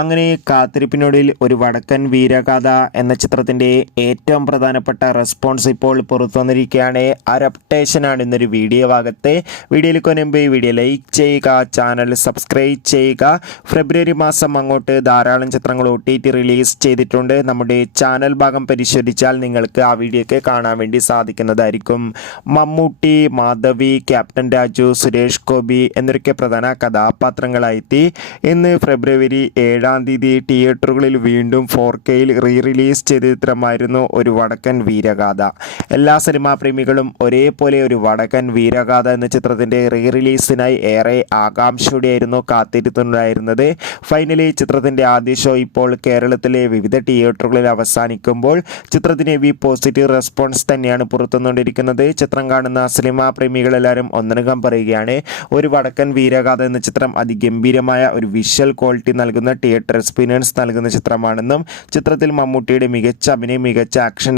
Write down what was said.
അങ്ങനെ കാത്തിരിപ്പിനൊടുവിൽ ഒരു വടക്കൻ വീരഗാഥ എന്ന ചിത്രത്തിൻ്റെ ഏറ്റവും പ്രധാനപ്പെട്ട റെസ്പോൺസ് ഇപ്പോൾ പുറത്തു വന്നിരിക്കുകയാണ്. ആ ഒരു അപ്ഡേഷനാണ് ഇന്നൊരു വീഡിയോ ഭാഗത്തെ. വീഡിയോയിലേക്ക് മുൻപ് വീഡിയോ ലൈക്ക് ചെയ്യുക, ചാനൽ സബ്സ്ക്രൈബ് ചെയ്യുക. ഫെബ്രുവരി മാസം അങ്ങോട്ട് ധാരാളം ചിത്രങ്ങൾ OTT റിലീസ് ചെയ്തിട്ടുണ്ട്. നമ്മുടെ ചാനൽ ഭാഗം പരിശോധിച്ചാൽ നിങ്ങൾക്ക് ആ വീഡിയോയ്ക്ക് കാണാൻ വേണ്ടി സാധിക്കുന്നതായിരിക്കും. മമ്മൂട്ടി, മാധവി, ക്യാപ്റ്റൻ രാജു, സുരേഷ് ഗോപി എന്നൊക്കെ പ്രധാന കഥാപാത്രങ്ങളായെത്തി. ഇന്ന് ഫെബ്രുവരി 7 തിയേറ്ററുകളിൽ വീണ്ടും 4Kയിൽ റിലീസ് ചെയ്ത ചിത്രമായിരുന്നു ഒരു വടക്കൻ വീരഗാഥ. എല്ലാ സിനിമാ പ്രേമികളും ഒരേപോലെ ഒരു വടക്കൻ വീരഗാഥ എന്ന ചിത്രത്തിൻ്റെ റിലീസിനായി ഏറെ ആകാംക്ഷയോടെയായിരുന്നു കാത്തിരുന്നുണ്ടായിരുന്നത്. ഫൈനലി ചിത്രത്തിൻ്റെ ആദ്യ ഷോ ഇപ്പോൾ കേരളത്തിലെ വിവിധ തിയേറ്ററുകളിൽ അവസാനിക്കുമ്പോൾ ചിത്രത്തിന് പോസിറ്റീവ് റെസ്പോൺസ് തന്നെയാണ് പുറത്തുവന്നുകൊണ്ടിരിക്കുന്നത്. ചിത്രം കാണുന്ന സിനിമാ പ്രേമികളെല്ലാവരും ഒന്നടങ്കം പറയുകയാണ്, ഒരു വടക്കൻ വീരഗാഥ എന്ന ചിത്രം അതിഗംഭീരമായ ഒരു വിഷ്വൽ ക്വാളിറ്റി നൽകുന്ന തിയേറ്റർ എക്സ്പീരിയൻസ് നൽകുന്ന ചിത്രമാണെന്നും ചിത്രത്തിൽ മമ്മൂട്ടിയുടെ മികച്ച അഭിനയം, മികച്ച ആക്ഷൻ